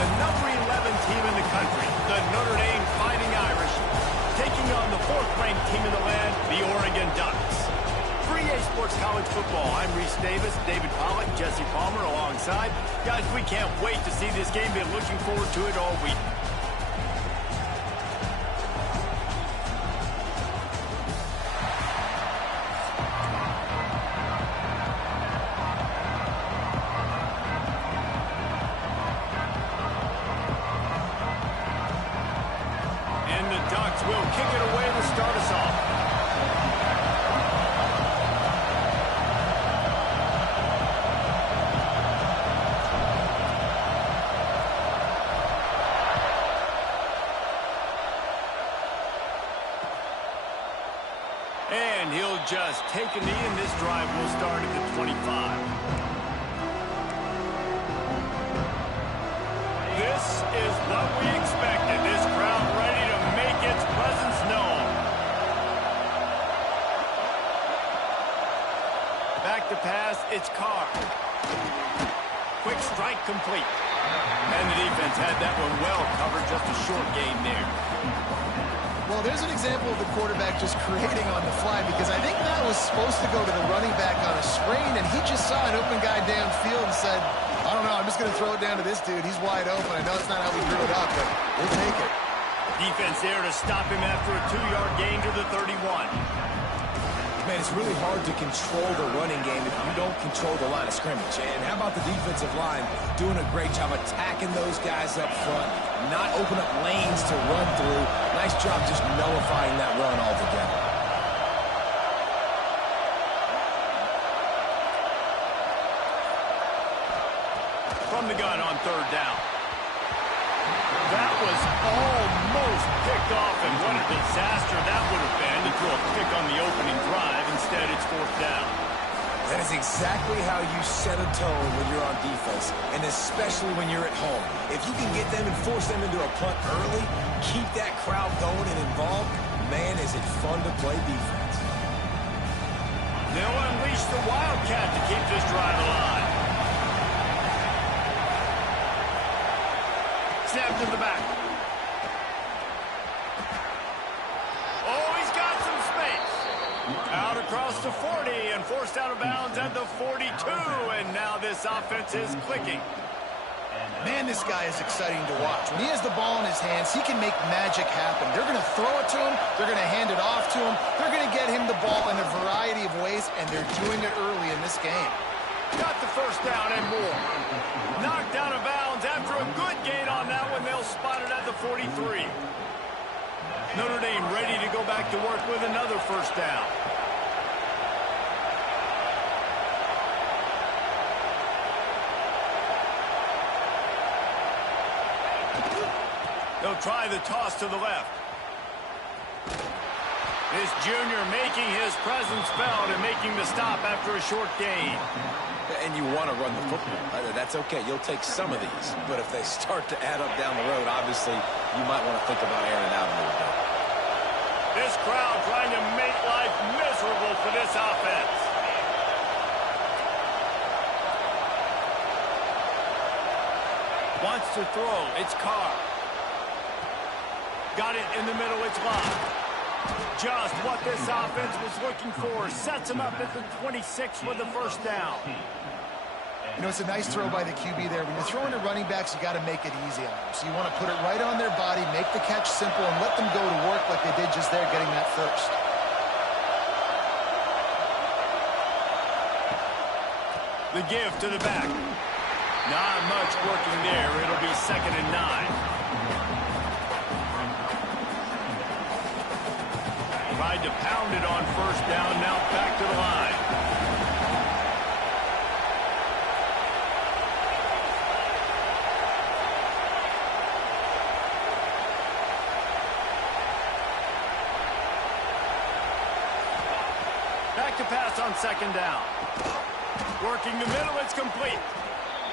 The number 11 team in the country, the Notre Dame Fighting Irish, taking on the 4th-ranked team in the land, the Oregon Ducks. For EA Sports College Football, I'm Reese Davis, David Pollack, Jesse Palmer alongside. Guys, we can't wait to see this game. Been looking forward to it all week. Will kick it away to start us off. And he'll just take a knee, and this drive will start at the 25. This is what we expected. This crowd ready to make its presence known. Back to pass, it's Carr. Quick strike complete. And the defense had that one well covered, just a short gain there. Well, there's an example of the quarterback just creating on the fly, because I think that was supposed to go to the running back on a screen, and he just saw an open guy downfield and said, I don't know, I'm just going to throw it down to this dude. He's wide open. I know it's not how we drew it up, but we'll take it. Defense there to stop him after a 2-yard gain to the 31. Man, it's really hard to control the running game if you don't control the line of scrimmage. And how about the defensive line doing a great job attacking those guys up front, not open up lanes to run through. Nice job just nullifying that run altogether. From the gun on 3rd down. That was almost picked off, and what a disaster that would have been to throw a pick on the opening drive. Instead, it's 4th down. That is exactly how you set a tone when you're on defense, and especially when you're at home. If you can get them and force them into a punt early, keep that crowd going and involved, man, is it fun to play defense. They'll unleash the Wildcat to keep this drive alive. Snap to the back. Oh, he's got some space. Out across the 40 and forced out of bounds at the 42. And now this offense is clicking. Man, this guy is exciting to watch. When he has the ball in his hands, he can make magic happen. They're going to throw it to him. They're going to hand it off to him. They're going to get him the ball in a variety of ways, and they're doing it early in this game. Got the 1st down and more. Knocked out of bounds after a good gain on that one. They'll spot it at the 43. Notre Dame ready to go back to work with another 1st down. They'll try the toss to the left. This junior making his presence felt and making the stop after a short gain. And you want to run the football. That's okay. You'll take some of these. But if they start to add up down the road, obviously, you might want to think about airing it out a little bit. This crowd trying to make life miserable for this offense. Wants to throw. It's Carr. Got it in the middle. It's Locke. Just what this offense was looking for. Sets him up at the 26 with the 1st down. You know, it's a nice throw by the QB there. When you're throwing to running backs, you got to make it easy on them. So you want to put it right on their body, make the catch simple, and let them go to work like they did just there, getting that 1st. The give to the back. Not much working there. It'll be 2nd and 9. Tried to pound it on 1st down, now back to the line. Back to pass on 2nd down. Working the middle, it's complete.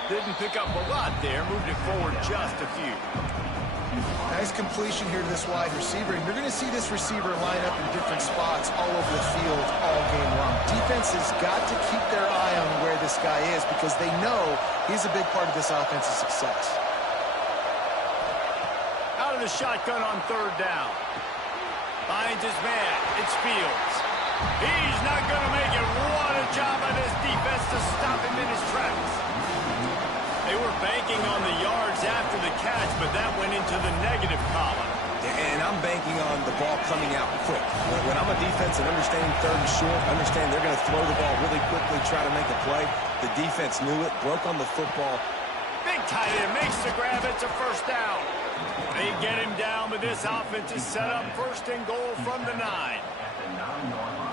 Didn't pick up a lot there, moved it forward just a few. Nice completion here to this wide receiver, and you're going to see this receiver line up in different spots all over the field all game long. Defense has got to keep their eye on where this guy is, because they know he's a big part of this offense's success. the shotgun on third down. Finds his man. It's Fields. He's not going to make it. What a job by this defense to stop him in his tracks. They were banking on the yards after the catch, but that went into the negative column. And I'm banking on the ball coming out quick. When I'm a defense and understanding third and short, understand they're going to throw the ball really quickly, try to make a play. The defense knew it, broke on the football. Big tight end makes the grab. It's a first down. They get him down, but this offense is set up first and goal from the 9.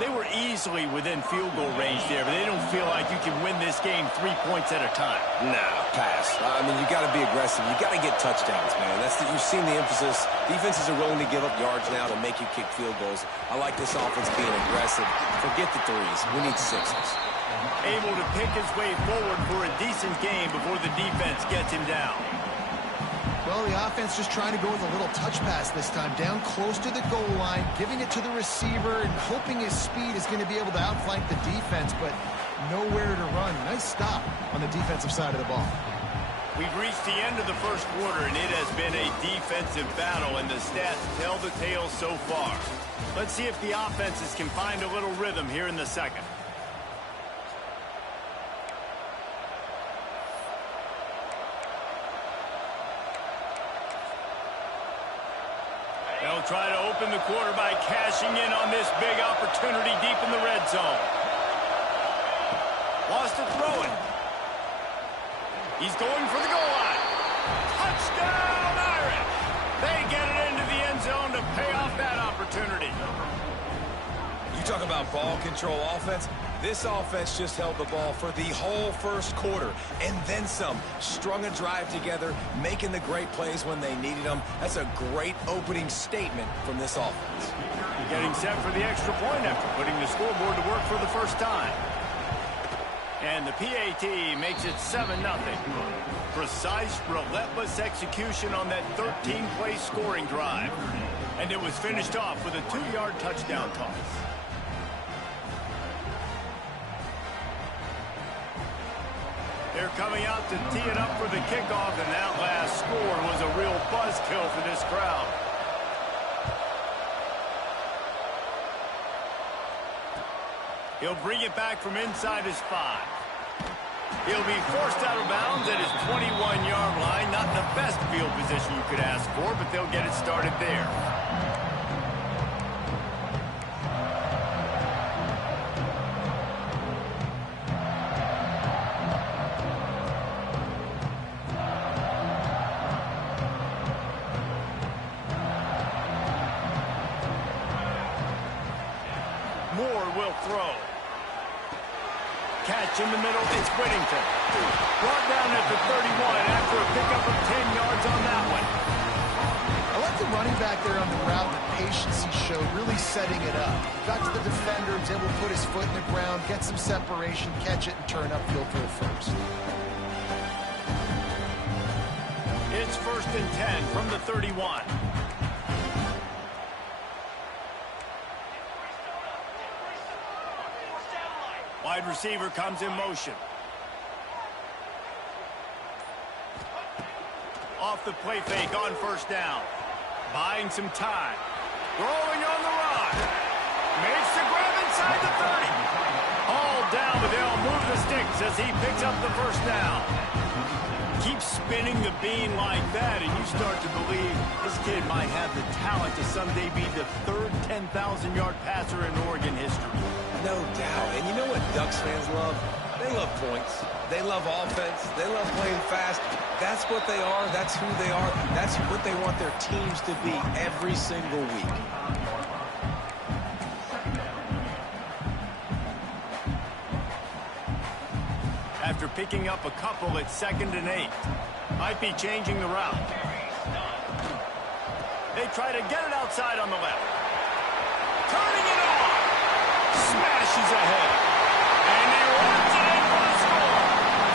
They were easily within field goal range there, but they don't feel like you can win this game 3 points at a time. No, pass. I mean, you got to be aggressive. You got to get touchdowns, man. You've seen the emphasis. Defenses are willing to give up yards now to make you kick field goals. I like this offense being aggressive. Forget the threes. We need sixes. Able to pick his way forward for a decent game before the defense gets him down. Well, the offense just trying to go with a little touch pass this time, down close to the goal line, giving it to the receiver and hoping his speed is going to be able to outflank the defense, but nowhere to run. Nice stop on the defensive side of the ball. We've reached the end of the first quarter, and it has been a defensive battle, and the stats tell the tale so far. Let's see if the offenses can find a little rhythm here in the second. They'll try to open the quarter by cashing in on this big opportunity deep in the red zone. Lost it throwing. He's going for the goal line. Touchdown, Irish! They get it into the end zone to pay off that opportunity. You talk about ball control offense. This offense just held the ball for the whole first quarter and then some. Strung a drive together, making the great plays when they needed them. That's a great opening statement from this offense. Getting set for the extra point after putting the scoreboard to work for the first time. And the PAT makes it 7-0. Precise, relentless execution on that 13-play scoring drive. And it was finished off with a 2-yard touchdown toss. They're coming out to tee it up for the kickoff, and that last score was a real buzzkill for this crowd. He'll bring it back from inside his 5. He'll be forced out of bounds at his 21-yard line. Not the best field position you could ask for, but they'll get it started there. Moore will throw. Catch in the middle, it's Whittington. Brought down at the 31 after a pickup of 10 yards on that one. I like the running back there on the route, the patience he showed, really setting it up. Got to the defender, was able to put his foot in the ground, get some separation, catch it, and turn upfield for the first. It's 1st and 10 from the 31. Wide receiver comes in motion. Off the play fake on 1st down. Buying some time. Throwing on the run. Makes the grab inside the 30. All down, but they'll move the sticks as he picks up the 1st down. Keep spinning the bean like that, and you start to believe this kid might have the talent to someday be the 3rd 10,000-yard passer in Oregon history. No doubt. And you know what Ducks fans love? They love points. They love offense. They love playing fast. That's what they are. That's who they are. That's what they want their teams to be every single week. After picking up a couple, it's 2nd and 8. Might be changing the route. They try to get it outside on the left. Turning it on. Smashes ahead. And he runs it in for a score.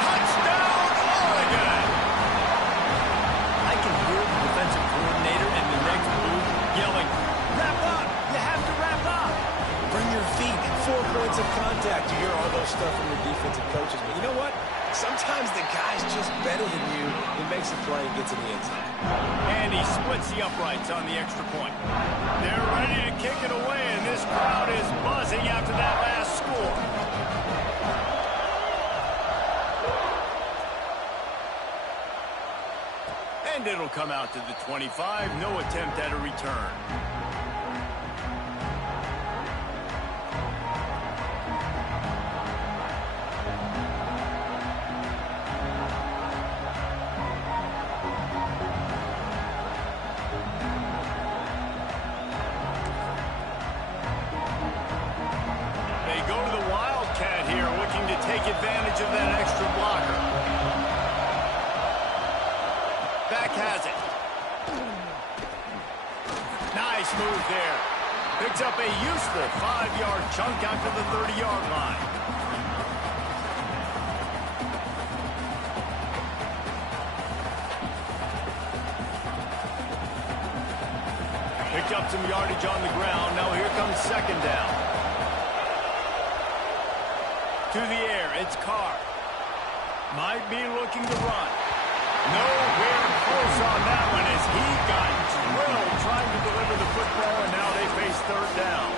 Touchdown, Oregon. I can hear the defensive coordinator in the next booth yelling, "Wrap up. You have to wrap up. Bring your feet. 4 points of contact. You hear all those stuff from your defensive coaches. But you know what? Sometimes the guy's just better than you. He makes the play and gets in the end zone. And he splits the uprights on the extra point. They're ready to kick it away, and this crowd is buzzing after that last score. And it'll come out to the 25. No attempt at a return. Advantage of that extra blocker. Back has it. Nice move there. Picks up a useful 5-yard chunk out to the 30-yard line. Picked up some yardage on the ground. Now here comes second down. To the air, it's Carr. Might be looking to run. Nowhere close on that one as he got drilled trying to deliver the football, and now they face third down.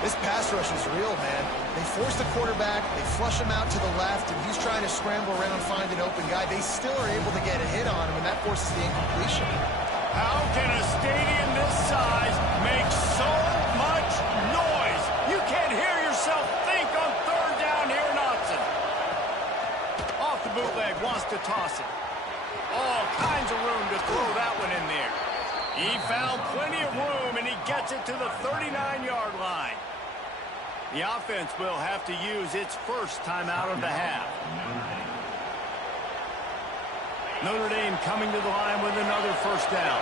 This pass rush is real, man. They force the quarterback, they flush him out to the left, and he's trying to scramble around, find an open guy. They still are able to get a hit on him, and that forces the incompletion. How can a stadium this size make so much noise? You can't hear yourself think on third down here in Autzen. Off the bootleg, wants to toss it. All kinds of room to throw that one in there. He found plenty of room, and he gets it to the 39-yard line. The offense will have to use its first timeout of the half. Notre Dame coming to the line with another first down.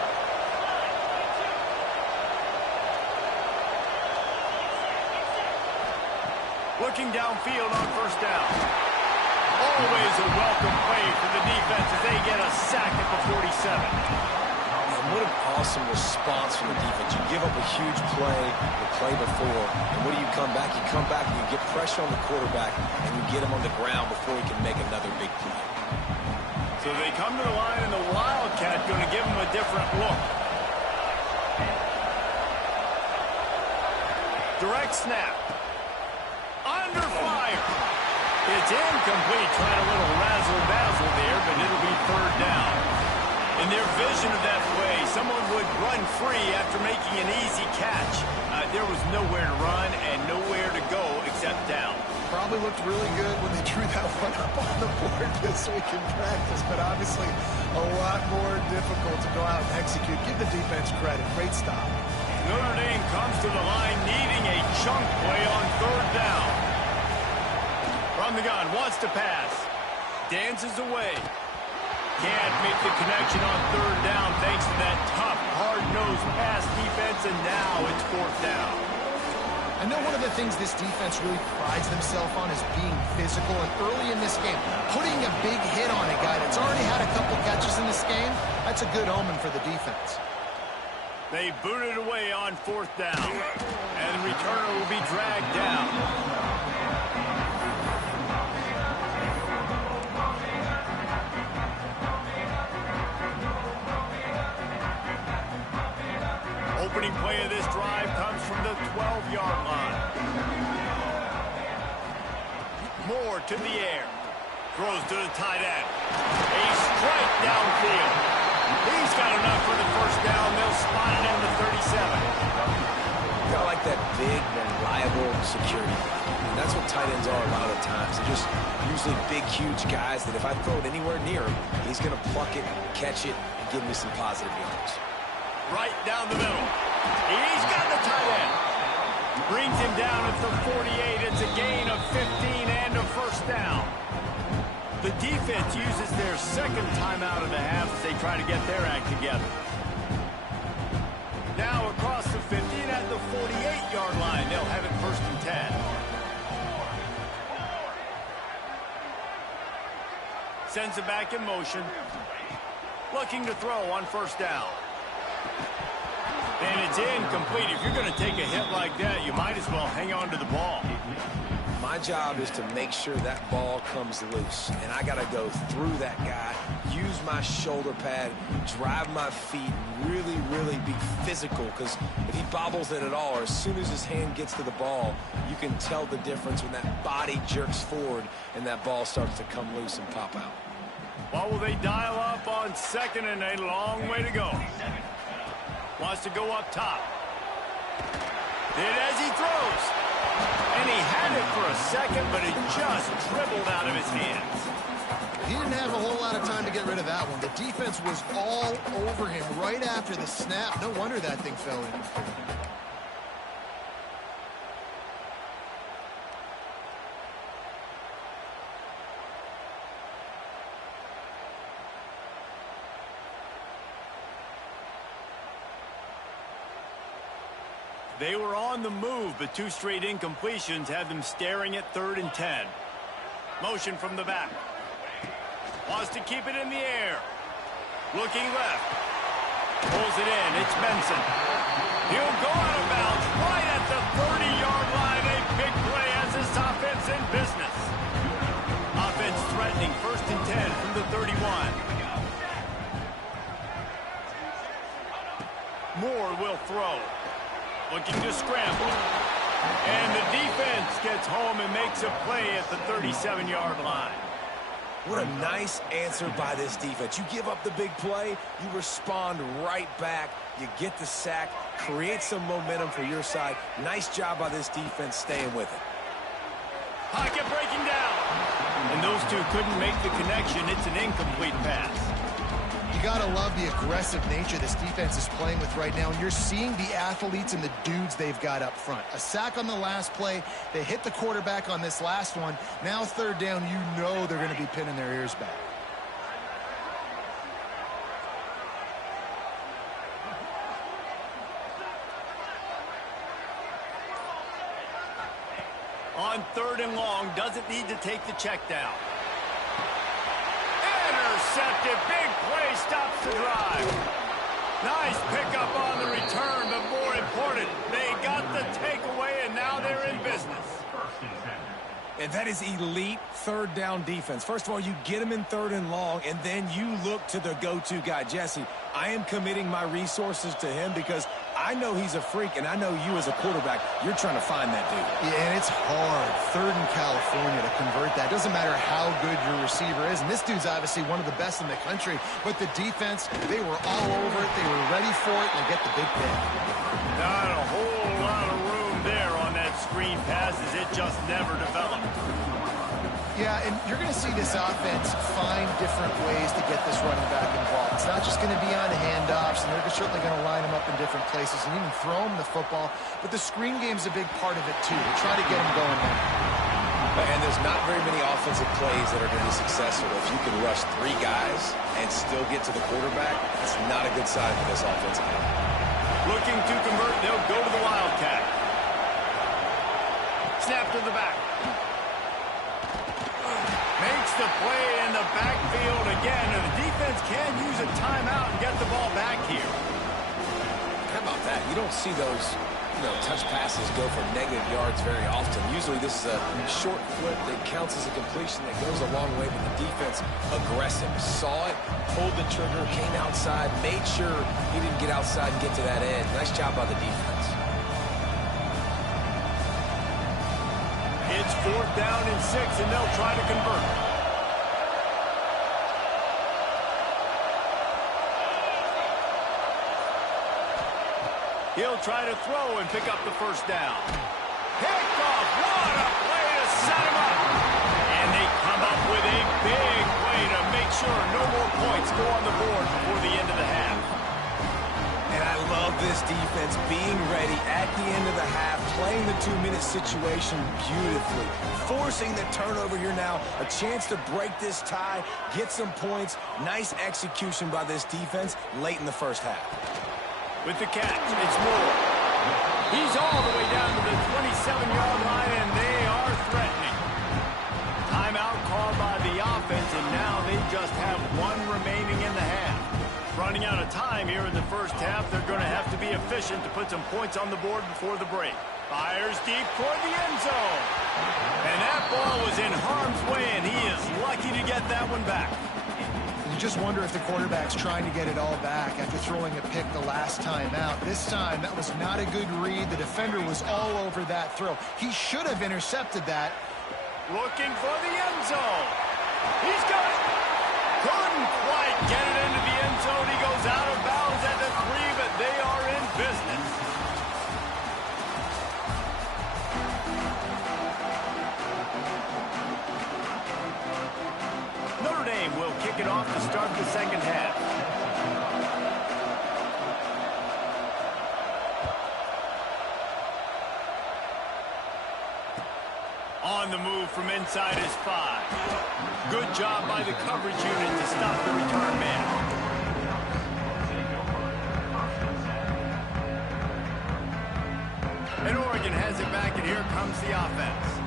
Looking downfield on first down. Always a welcome play for the defense as they get a sack at the 47. And what an awesome response from the defense. You give up a huge play the play before, and what do you come back? You come back and you get pressure on the quarterback, and you get him on the ground before he can make another big play. So they come to the line, and the Wildcat going to give them a different look. Direct snap. Under fire. It's incomplete. Trying a little razzle-dazzle there, but it'll be third down. In their vision of that play, someone would run free after making an easy catch. There was nowhere to run and nowhere to go except down. Probably looked really good when they drew that one up on the board this week in practice, but obviously a lot more difficult to go out and execute. Give the defense credit. Great stop. Notre Dame comes to the line needing a chunk play on third down. From the gun, wants to pass. Dances away. Can't make the connection on third down thanks to that tough, hard-nosed pass defense, and now it's fourth down. I know one of the things this defense really prides themselves on is being physical, and early in this game, putting a big hit on a guy that's already had a couple catches in this game, that's a good omen for the defense. They boot it away on fourth down, and the returner will be dragged down. Opening play of this drive comes from the 12-yard line. Moore to the air. Throws to the tight end. A strike downfield. He's got enough for the first down. They'll spot it in the 37. You got like that big, reliable security. And that's what tight ends are a lot of the times. They're just usually big, huge guys that if I throw it anywhere near him, he's going to pluck it, catch it, and give me some positive yards. Right down the middle. He's got the tight end. Brings him down at the 48. It's a gain of 15 and a first down. The defense uses their second timeout of the half as they try to get their act together. Now across the 50 and at the 48-yard line. They'll have it first and 10. Sends it back in motion. Looking to throw on first down. And it's incomplete. If you're going to take a hit like that, you might as well hang on to the ball. My job is to make sure that ball comes loose, and I got to go through that guy, use my shoulder pad, drive my feet, really, really be physical, because if he bobbles it at all, or as soon as his hand gets to the ball, you can tell the difference when that body jerks forward and that ball starts to come loose and pop out. What will they dial up on second and a long way to go? Wants to go up top. Did as he throws. And he had it for a second, but it just dribbled out of his hands. He didn't have a whole lot of time to get rid of that one. The defense was all over him right after the snap. No wonder that thing fell in. They were on the move, but two straight incompletions had them staring at 3rd and 10. Motion from the back. Wants to keep it in the air. Looking left. Pulls it in. It's Benson. He'll go out of bounds right at the 30-yard line. A big play as this offense in business. Offense threatening 1st and 10 from the 31. Moore will throw. Looking to scramble. And the defense gets home and makes a play at the 37-yard line. What a nice answer by this defense. You give up the big play, you respond right back, you get the sack, create some momentum for your side. Nice job by this defense staying with it. Pocket breaking down. And those two couldn't make the connection. It's an incomplete pass. You got to love the aggressive nature this defense is playing with right now, and you're seeing the athletes and the dudes they've got up front. A sack on the last play. They hit the quarterback on this last one. Now 3rd down, you know they're going to be pinning their ears back. On 3rd and long, doesn't need to take the check down. Intercepted. Big play stops the drive. Nice pickup on the return, but more important, they got the takeaway, and now they're in business. And that is elite 3rd down defense. First of all, you get him in 3rd and long, and then you look to the go-to guy, Jesse. I am committing my resources to him because I know he's a freak, and I know you as a quarterback, you're trying to find that dude. Yeah, and it's hard, 3rd in California, to convert that. Doesn't matter how good your receiver is, and this dude's obviously one of the best in the country, but the defense, they were all over it, they were ready for it, and they get the big pick. Not a whole lot of room there on that screen pass as it just never developed. Yeah, and you're going to see this offense find different ways to get this running back involved. It's not just going to be on handoffs, and they're certainly going to line him up in different places and even throw him the football. But the screen game's a big part of it, too. They try to get him going there. And there's not very many offensive plays that are going to be successful. If you can rush 3 guys and still get to the quarterback, that's not a good sign for this offensive line. Looking to convert, they'll go to the Wildcat. Snap to the back. Makes the play in the backfield again, and the defense can use a timeout and get the ball back here. How about that? You don't see those, touch passes go for negative yards very often. Usually this is a short flip that counts as a completion that goes a long way, but the defense aggressive. Saw it, pulled the trigger, came outside, made sure he didn't get outside and get to that edge. Nice job by the defense. It's 4th down and 6, and they'll try to convert. He'll try to throw and pick up the 1st down. Picked off. What a play to set him up. And they come up with a big play to make sure no more points go on the board before the end of the half. And I love this defense being ready at the end of the half, playing the 2-minute situation beautifully, forcing the turnover here now, a chance to break this tie, get some points. Nice execution by this defense late in the 1st half. With the catch, it's Moore. He's all the way down to the 27-yard line, and they are threatening. Timeout called by the offense, and now they just have 1 remaining in the half. Running out of time here in the first half. They're going to have to be efficient to put some points on the board before the break. Fires deep toward the end zone. And that ball was in harm's way, and he is lucky to get that one back. You just wonder if the quarterback's trying to get it all back after throwing a pick the last time out. This time, that was not a good read. The defender was all over that throw. He should have intercepted that. Looking for the end zone. He's got it. Couldn't quite get it into the end zone. He goes out of bounds at the 3, but they are in business. Notre Dame will kick it off to start the second half. On the move from inside his 5. Good job by the coverage unit to stop the return man. And Oregon has it back, and here comes the offense.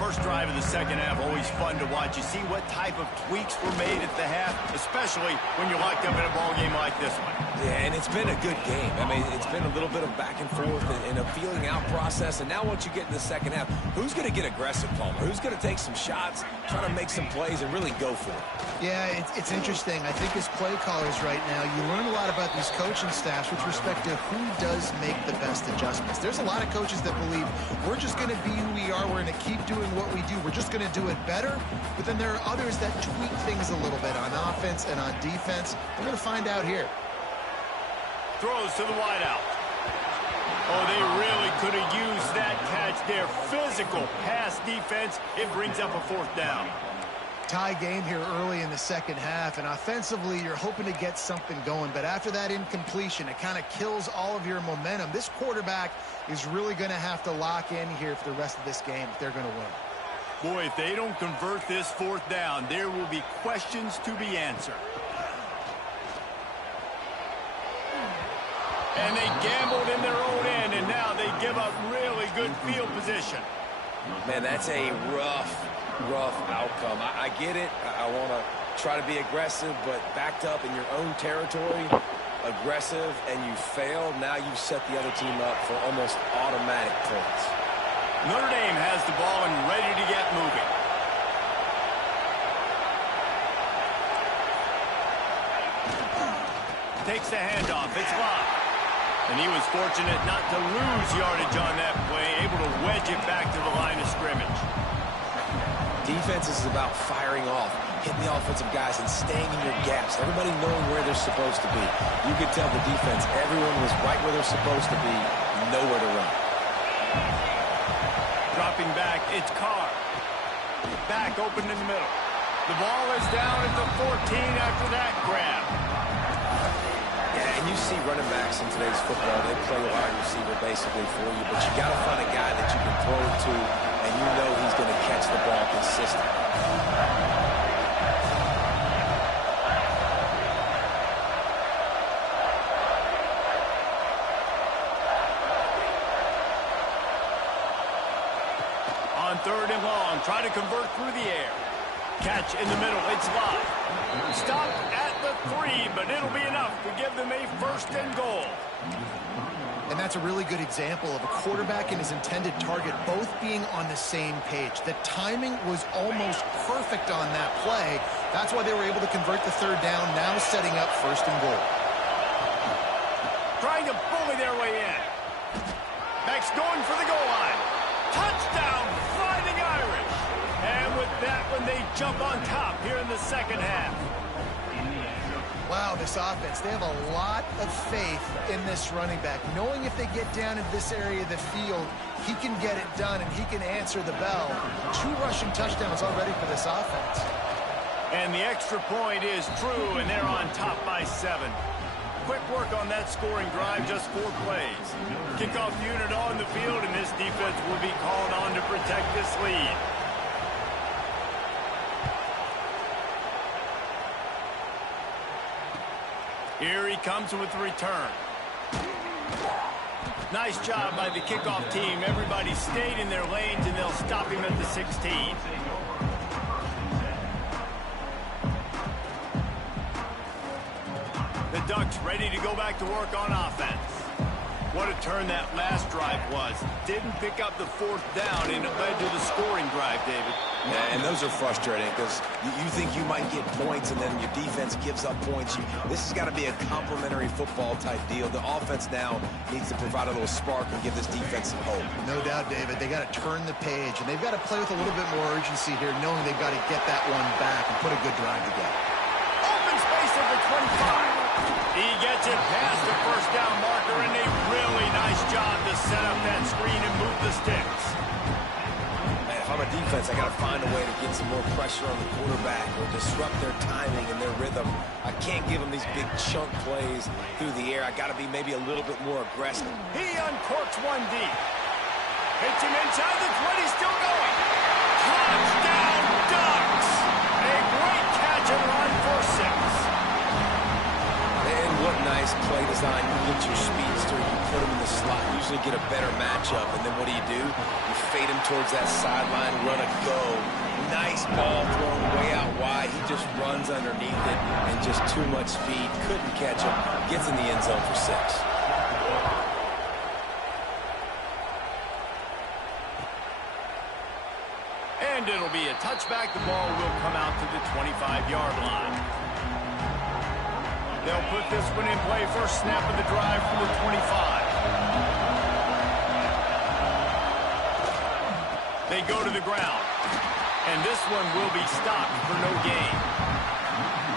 First drive of the second half, always fun to watch. You see what type of tweaks were made at the half, especially when you're locked up in a ball game like this one. Yeah, and it's been a good game. I mean, it's been a little bit of back and forth and a feeling out process. And now once you get in the second half, who's going to get aggressive, Palmer? Who's going to take some shots, try to make some plays, and really go for it? Yeah, it's interesting. I think as play callers right now, you learn a lot about these coaching staffs with respect to who does make the best adjustments. There's a lot of coaches that believe we're just going to be who we are. We're going to keep doing what we do. We're just going to do it better. But then there are others that tweak things a little bit on offense and on defense. We're going to find out here. Throws to the wideout. Oh, they really could have used that catch there. Physical pass defense. It brings up a 4th down. Tie game here early in the second half, and offensively you're hoping to get something going, but after that incompletion, it kind of kills all of your momentum. This quarterback is really going to have to lock in here for the rest of this game if they're going to win. Boy, if they don't convert this 4th down, there will be questions to be answered. And they gambled in their own end, and now they give up really good field position. Man, that's a rough outcome. I get it. I want to try to be aggressive, but backed up in your own territory, aggressive, and you fail. Now you've set the other team up for almost automatic points. Notre Dame has the ball and ready to get moving. Takes the handoff. It's locked. And he was fortunate not to lose yardage on that play, able to wedge it back to the line of scrimmage. Defense is about firing off, hitting the offensive guys and staying in your gaps. Everybody knowing where they're supposed to be. You could tell the defense, everyone was right where they're supposed to be, nowhere to run. Dropping back, it's Carr. Back open in the middle. The ball is down at the 14 after that grab. Yeah, and you see running backs in today's football, they play wide receiver basically for you, but you got to find a guy that you can throw it to, and you know he's going to catch the ball consistently. On 3rd and long, try to convert through the air. Catch in the middle, it's live. Stop at the 3, but it'll be enough to give them a 1st and goal. And that's a really good example of a quarterback and his intended target both being on the same page. The timing was almost perfect on that play. That's why they were able to convert the 3rd down, now setting up 1st and goal. Trying to bully their way in. Max going for the goal line. Touchdown, Fighting Irish. And with that one, they jump on top here in the second half. Wow, this offense, they have a lot of faith in this running back. Knowing if they get down in this area of the field, he can get it done and he can answer the bell. 2 rushing touchdowns already for this offense. And the extra point is true, and they're on top by 7. Quick work on that scoring drive, just 4 plays. Kickoff unit on the field, and this defense will be called on to protect this lead. Here he comes with the return. Nice job by the kickoff team. Everybody stayed in their lanes, and they'll stop him at the 16. The Ducks ready to go back to work on offense. What a turn that last drive was. Didn't pick up the fourth down, and it led to the scoring drive, David. Yeah, and those are frustrating because you think you might get points and then your defense gives up points. This has got to be a complementary football type deal. The offense now needs to provide a little spark and give this defense some hope. No doubt, David. They got to turn the page, and they've got to play with a little bit more urgency here, knowing they've got to get that one back and put a good drive together. Open space at the 25. He gets it past the first down marker, and a really nice job to set up that screen and move the sticks. Man, if I'm a defense, I got to find a way to get some more pressure on the quarterback or disrupt their timing and their rhythm. I can't give them these big chunk plays through the air. I got to be maybe a little bit more aggressive. He uncorks one deep. Hits him inside the 20, still going. Touchdown, Ducks! A great catch and run for 6. And what nice play design. You get your speedster, you put him in the slot, usually get a better matchup, and then what do? You fade him towards that sideline, run a go. Nice ball thrown way out wide. He just runs underneath it, and just too much speed. Couldn't catch him. Gets in the end zone for 6. And it'll be a touchback. The ball will come out to the 25-yard line. They'll put this one in play. First snap of the drive from the 25. They go to the ground. And this one will be stopped for no gain.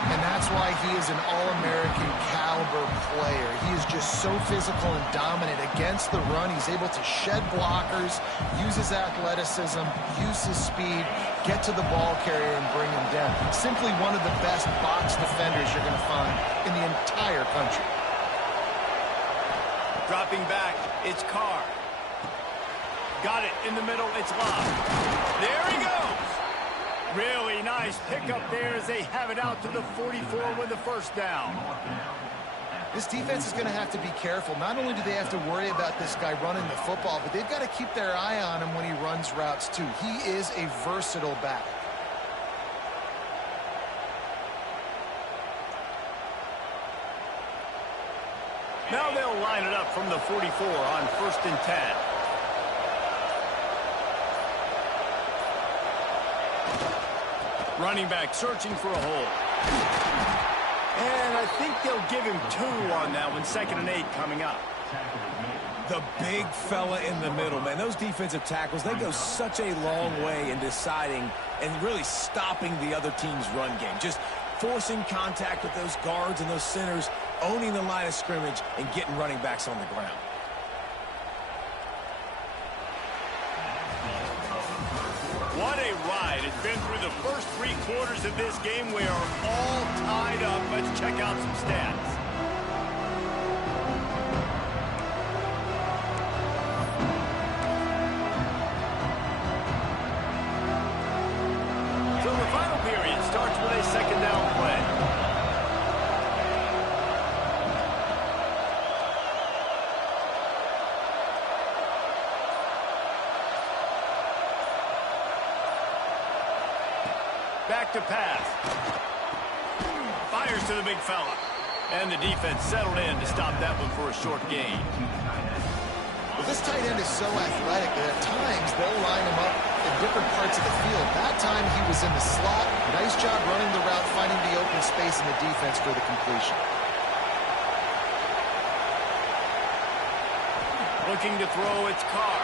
And that's why he is an All-American caliber player. He is just so physical and dominant against the run. He's able to shed blockers, use his athleticism, use his speed, get to the ball carrier and bring him down. Simply one of the best box defenders you're going to find in the entire country. Dropping back, it's Carr. Got it in the middle, it's Love. There he goes. Really nice pickup there as they have it out to the 44 with the first down. This defense is going to have to be careful. Not only do they have to worry about this guy running the football, but they've got to keep their eye on him when he runs routes too. He is a versatile back. Now they'll line it up from the 44 on 1st and 10. Running back searching for a hole. And I think they'll give him 2 on that one. 2nd and 8 coming up. The big fella in the middle, man. Those defensive tackles, they go such a long way in deciding and really stopping the other team's run game. Just forcing contact with those guards and those centers, owning the line of scrimmage, and getting running backs on the ground. What a ride. It's been through the first 3 quarters of this game. We are all tied up. Let's check out some stats. So the final period starts with a 2nd down play. Back to pass. Fires to the big fella. And the defense settled in to stop that one for a short gain. Well, this tight end is so athletic that at times they'll line him up in different parts of the field. That time he was in the slot. Nice job running the route, finding the open space in the defense for the completion. Looking to throw, it's Carr.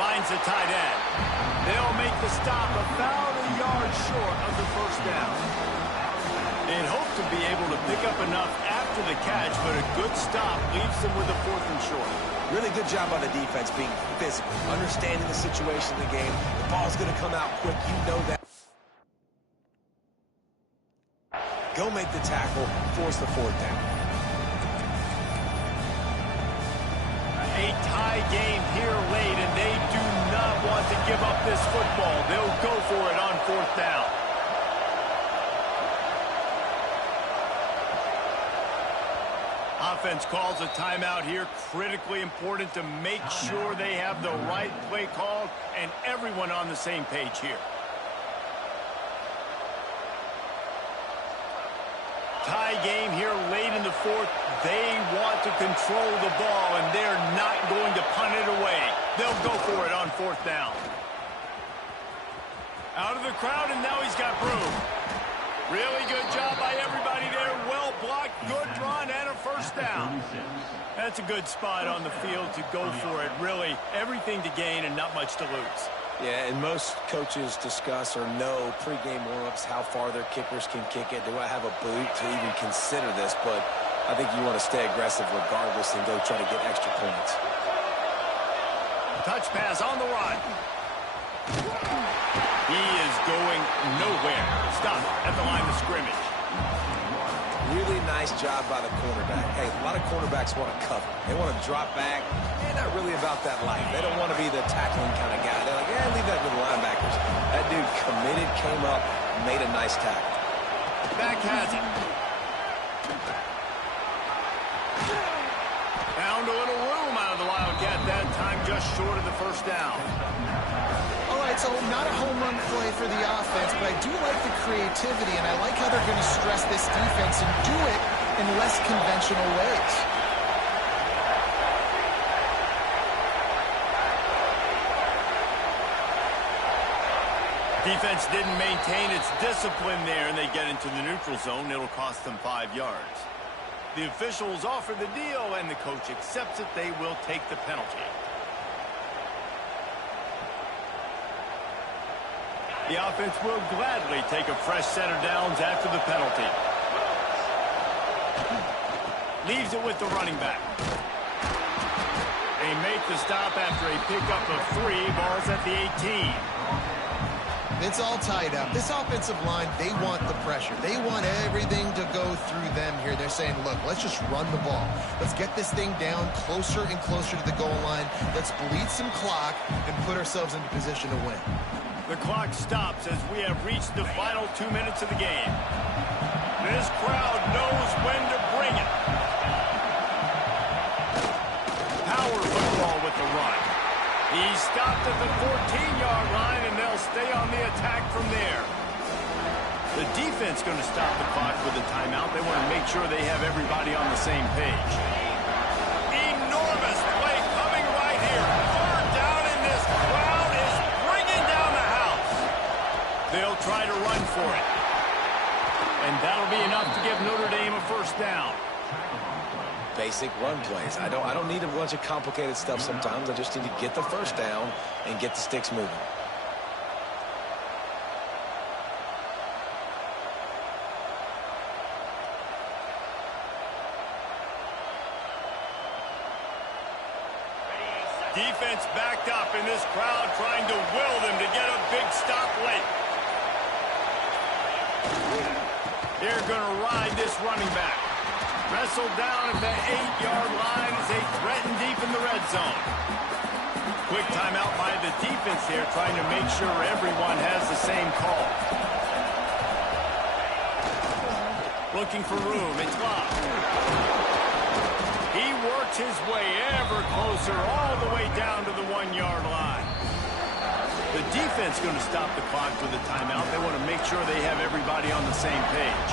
Finds the tight end. They'll make the stop about a yard short of the first down. They'd hope to be able to pick up enough after the catch, but a good stop leaves them with a 4th and short. Really good job on the defense being physical, understanding the situation of the game. The ball's going to come out quick. You know that. Go make the tackle, force the 4th down. A tie game here late, and they do not want to give up this football. They'll go for it on 4th down. Offense calls a timeout here. Critically important to make sure they have the right play called and everyone on the same page here. game here late in the fourth. They want to control the ball, and they're not going to punt it away. They'll go for it on fourth down. Out of the crowd, and now he's got room. Really good job by everybody there. Well blocked, good run, and a first down. That's a good spot on the field to go for it. Really, everything to gain and not much to lose. Yeah, and most coaches discuss or know pregame warm-ups how far their kickers can kick it. Do I have a boot to even consider this? But I think you want to stay aggressive regardless and go try to get extra points. Touch pass on the run. He is going nowhere. Stop at the line of scrimmage. Really nice job by the cornerback. Hey, a lot of cornerbacks want to cover. They want to drop back. They're not really about that life. They don't want to be the tackling kind of guy. They're like, yeah, leave that to the linebackers. That dude committed, came up, made a nice tackle. Back has it. Found a little room out of the Wildcat that time, just short of the first down. All right, so not a home run play for the offense, but I do like the creativity, and I like how they're going to stress this defense and do it in less conventional ways. Defense didn't maintain its discipline there, and they get into the neutral zone. It'll cost them 5 yards. The officials offer the deal, and the coach accepts it. They will take the penalty. The offense will gladly take a fresh set of downs after the penalty. Leaves it with the running back. They make the stop after a pickup of 3. Ball's at the 18. It's all tied up. This offensive line, they want the pressure. They want everything to go through them here. They're saying, look, let's just run the ball. Let's get this thing down closer and closer to the goal line. Let's bleed some clock and put ourselves into position to win. The clock stops as we have reached the final 2 minutes of the game. This crowd knows when to bring it. Power football with the run. He's stopped at the 14-yard line, and they'll stay on the attack from there. The defense going to stop the clock with a timeout. They want to make sure they have everybody on the same page. Enormous play coming right here. Third down, and this crowd is bringing down the house. They'll try to run for it. And that'll be enough to give Notre Dame a first down. Basic run plays. I don't need a bunch of complicated stuff sometimes. I just need to get the first down and get the sticks moving. Defense backed up in this crowd trying to will them to get a big stop late. They're going to ride this running back. Wrestled down at the 8-yard line as they threaten deep in the red zone. Quick timeout by the defense here, trying to make sure everyone has the same call. Looking for room. It's locked. He works his way ever closer all the way down to the 1-yard line. The defense going to stop the clock with a timeout. They want to make sure they have everybody on the same page.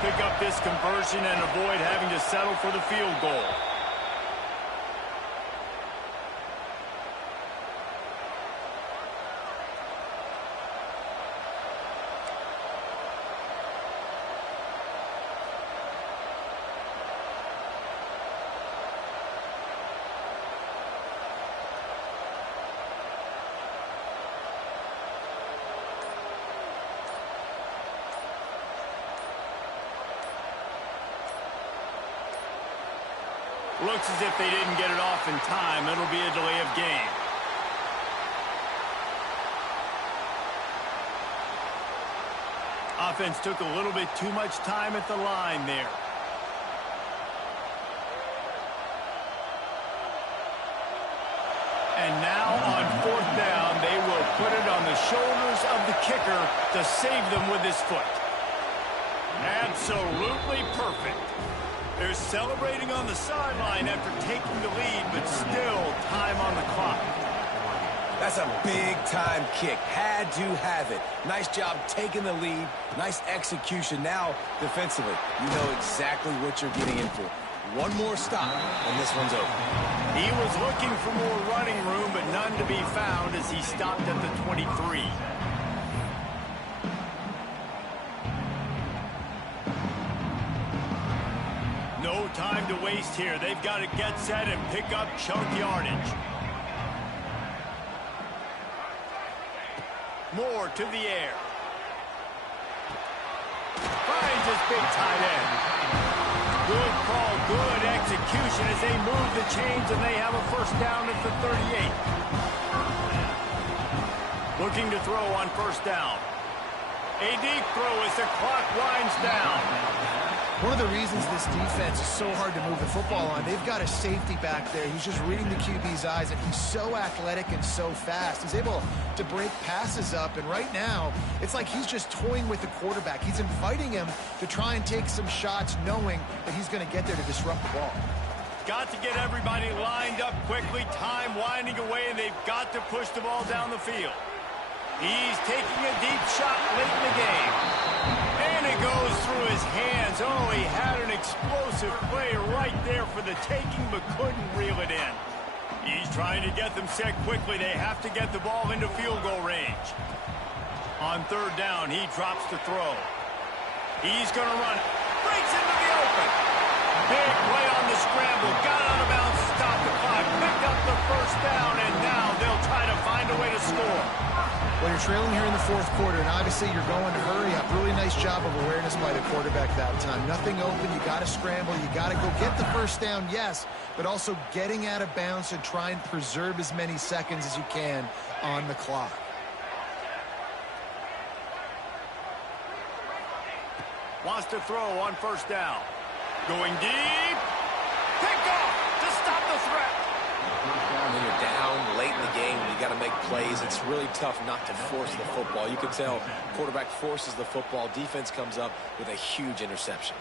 Pick up this conversion and avoid having to settle for the field goal. Looks as if they didn't get it off in time. It'll be a delay of game. Offense took a little bit too much time at the line there. And now on fourth down, they will put it on the shoulders of the kicker to save them with his foot. Absolutely perfect. They're celebrating on the sideline after taking the lead, but still time on the clock. That's a big-time kick. Had to have it. Nice job taking the lead. Nice execution. Now, defensively, you know exactly what you're getting in for. One more stop, and this one's over. He was looking for more running room, but none to be found as he stopped at the 23. No time to waste here. They've got to get set and pick up chunk yardage. Moore to the air. Finds his big tight end. Good call, good execution as they move the chains and they have a first down at the 38. Looking to throw on first down. A deep throw as the clock winds down. One of the reasons this defense is so hard to move the football on, they've got a safety back there who's just reading the QB's eyes, and he's so athletic and so fast. He's able to break passes up, and right now, it's like he's just toying with the quarterback. He's inviting him to try and take some shots, knowing that he's going to get there to disrupt the ball. Got to get everybody lined up quickly. Time winding away, and they've got to push the ball down the field. He's taking a deep shot late in the game. And it goes through his hands. Oh, he had an explosive play right there for the taking, but couldn't reel it in. He's trying to get them set quickly. They have to get the ball into field goal range. On third down, he drops to throw. He's going to run. Breaks into the open. Big play on the scramble. Got out of bounds, stopped the clock. Picked up the first down, and now they'll try to find a way to score. Well, you're trailing here in the fourth quarter, and obviously you're going to hurry up. Really nice job of awareness by the quarterback that time. Nothing open. You got to scramble. You got to go get the first down, yes, but also getting out of bounds and try and preserve as many seconds as you can on the clock. Wants to throw on first down. Going deep. Picked off to stop the threat. When you're down late in the game, you got to make plays. It's really tough not to force the football. You can tell quarterback forces the football. Defense comes up with a huge interception.